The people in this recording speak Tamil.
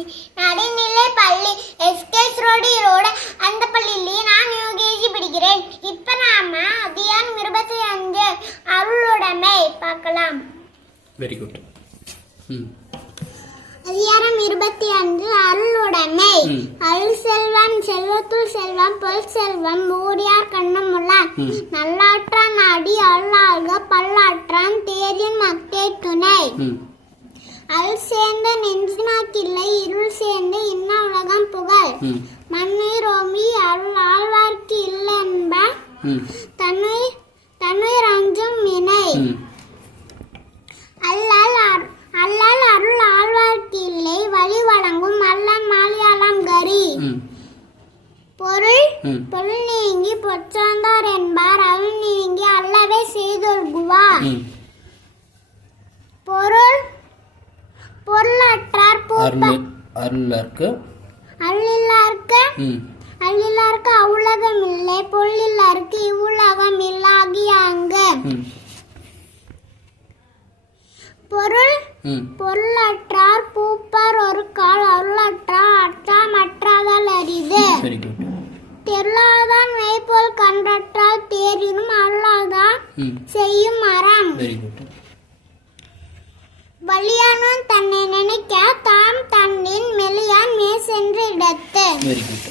ஊராட்சி நடுநிலை பள்ளி எஸ்கேஸ் ரோடு ஈரோடு. அந்த பள்ளியிலேயே நான் யோகேஜி படிக்கிறேன். இப்ப நாம அதிகாரம் இருபத்தி அஞ்சு அருளுடைமை பார்க்கலாம். வெரி குட் ம் அதிகாரம் இருபத்தி அஞ்சு அருளுடைமை. ம். அருள் செல்வம் செல்வத்துள் செல்வம் பொல் செல்வம் ஊரியார் கண்ணமுள்ளார் ம். நல்லாற்றான் அடி அருளாள்க பல்லாற்றான் தேரின் மக்கே துணை. சேர்ந்த நெஞ்சினாக்கில்லை இருள் சேர்ந்த இன்ன உலகம் புகழ். ம். மண்ணுயிர் ரோமி அருள் ஆழ்வார்க்கு இல்லை என்ப தன்னுயிர் தன்னுயிர் அஞ்சும் வினை அல்லால் அல்லால் அருள் ஆழ்வார்க்கு இல்லை வழி வழங்கும் அல்லன் மாலியாளம் கரி. பொருள் பொருள் நீங்கி பொச்சாந்தார் என்பார் அருள் நீங்கி அல்லவே செய்தொல்குவார் ம் பொருள் பூப்ப அருள் அருளருக்கு அருளில்லார்க்கு ம். அருளில்லார்க்கு அவ்வுலகம் இல்லை. பொருளில்லார்க்கு இவ்வுலகம் இல்லாகிய அங்கு. பொருள் பொருளற்றார் பூப்பார் ஒரு கால் அருளற்றார் அற்றாமற்றாதல் அரிது. வெரி குட் தெருளாதான் மெய்ப்போல் கன்றற்றால் தேரினும் அருளாதான் செய்யும் மரம் வெரி குட் வலியானவன் தன்னை நினைக்க தாம் தன்னின் மெலியான் மேசென்று இடத்து. Very good